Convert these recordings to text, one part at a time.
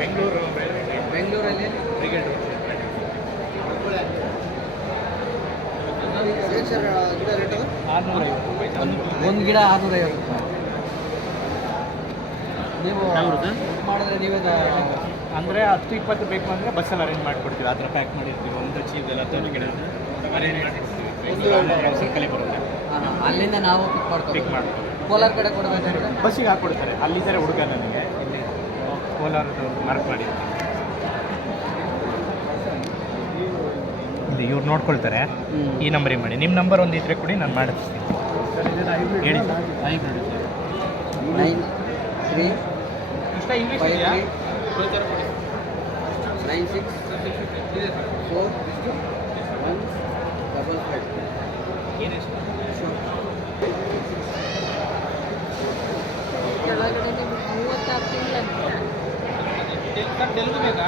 ಬೆಂಗಳೂರು ಬೆಂಗಳೂರಲ್ಲಿ ಬ್ರಿಗೇಡ್ ಗಿಡ ರೇಟು ಆರುನೂರೈವತ್ತು. ಒಂದು ಗಿಡ ಆರುನೂರೈವತ್ತು. ರೂಪಾಯಿ ನೀವು? ಮಾಡಿದ್ರೆ ನೀವೇ ಅಂದರೆ ಹತ್ತು ಇಪ್ಪತ್ತು ಬೇಕು ಅಂದರೆ ಬಸ್ಸಲ್ಲಿ ಅರೇಂಜ್ ಮಾಡಿಕೊಡ್ತೀವಿ. ಆ ಥರ ಪ್ಯಾಕ್ ಮಾಡಿರ್ತೀವಿ. ಒಂದು ಚೀಸಲ್ಲಿ ಹತ್ತು ಗಿಡ ಅರೇಂಜ್ ಮಾಡಿರ್ತೀವಿ ಕಲೆ ಬರುತ್ತೆ ಅಲ್ಲಿಂದ ನಾವು ಪಿಕ್ ಮಾಡ್ತೀವಿ ಪಿಕ್ ಮಾಡ್ತೀವಿ ಕೋಲಾರ ಕಡೆ ಕೊಡಬೇಕಾದ್ರೆ ಬಸ್ಸಿಗೆ ಹಾಕ್ಕೊಡ್ತಾರೆ ಸರಿ ಹುಡುಗ ನನಗೆ. ಇಲ್ಲಿ ಕೋಲಾರದ್ದು ಮಾರ್ಕ್ ಮಾಡಿ ಇಲ್ಲಿ ಇವ್ರು ನೋಡ್ಕೊಳ್ತಾರೆ. ಈ ನಂಬರಿಗೆ ಮಾಡಿ. ನಿಮ್ಮ ನಂಬರ್ ಒಂದು ಇದ್ರೆ ಕೊಡಿ ನಾನು ಮಾಡಿಸ್ತೀನಿ ಹೇಳಿ. Three nine six four Telugu ಬೇಕಾ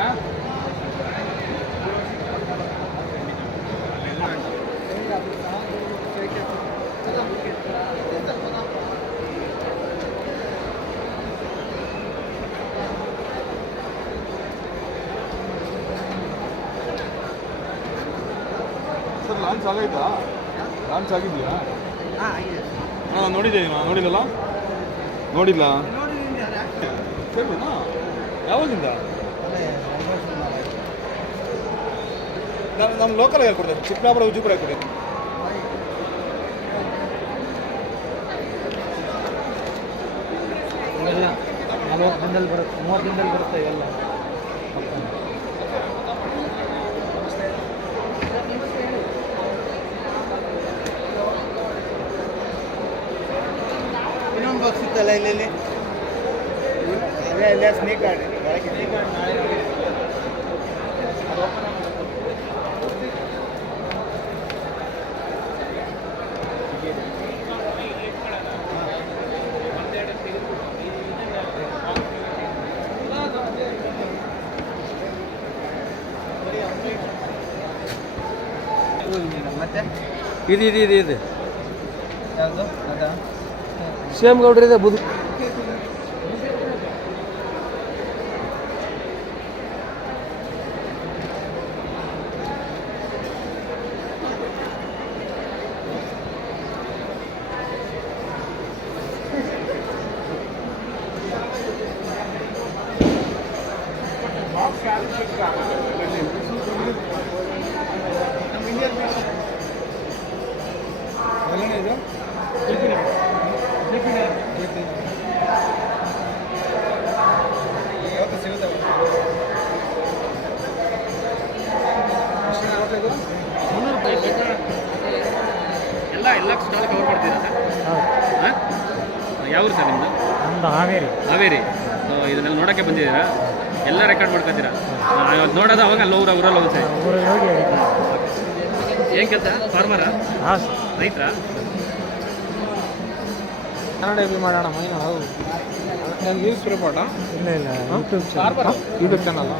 ಸರ್ ಲಾಂಚ್ ಆಗೈತಾ ಲಾಂಚ್ ಆಗಿದೆಯಾ ಹಾಂ ನೋಡಿದ್ದೆ ನಾನು ನೋಡಿಲ್ಲಲ್ಲ ನೋಡಿಲ್ಲ ಸರಿನಾ ಯಾವಾಗಿಂದ? ನಮ್ಮ ನಮ್ಮ ಲೋಕಲ್ ಕೊಡ್ತಾರೆ ಚಿಕ್ಕಬಳ್ಳಾಪುರ, ಉಜ್ಜಿಪುರ ಕೊಡಿ ನಲ್ವತ್ತು ದಿನದಲ್ಲಿ ಬರುತ್ತೆ ಮೂವತ್ತು ದಿನದಲ್ಲಿ ಬರುತ್ತೆ ಇವೆಲ್ಲ ಇನ್ನೊಂದು ಬಾಕ್ಸ್ ಇತ್ತಲ್ಲ ಇಲ್ಲಿ ಅದೇ ಅಲ್ಲೇ ಸ್ನೇಕ್ ಮತ್ತೆ ಇದು ಇದು ಇದು ಇದೆ. ಯಾವುದು? ಅದಾ? ಸೇಮ್ ಗೌಡ್ರ ಇದೆ ಬುದು ಎಲ್ಲ ಎಲ್ಲ ಸ್ಟಾಲ್ ಕವರ್ ಮಾಡ್ತೀರಾ ಸರ್ ಯಾವ ಸರ್ ನಿಮ್ಮದು ಹಾವೇರಿ. ಹಾವೇರಿ. ಸೊ ಇದನ್ನೆಲ್ಲ ನೋಡೋಕ್ಕೆ ಬಂದಿದ್ದೀರಾ? ಎಲ್ಲ ರೆಕಾರ್ಡ್ ಮಾಡ್ಕೊತೀರಾ? ಅದು ನೋಡೋದು ಅವಾಗ ಅಲ್ಲಿ ಊರ ಊರಲ್ಲಿ ಹೋಗುತ್ತೆ. ಏನ್ ಕೆಲಸ? ಫಾರ್ಮರ ಹಾಂ. ರೈತರ? ಕನ್ನಡ ಇದು ಮಾಡೋಣ ಮೈನ? ಹೌದು. ನಾನು ನ್ಯೂಸ್ ರಿಪೋರ್ಟಾ ಇಲ್ಲ ಇಲ್ಲ. YouTube channel YouTube channel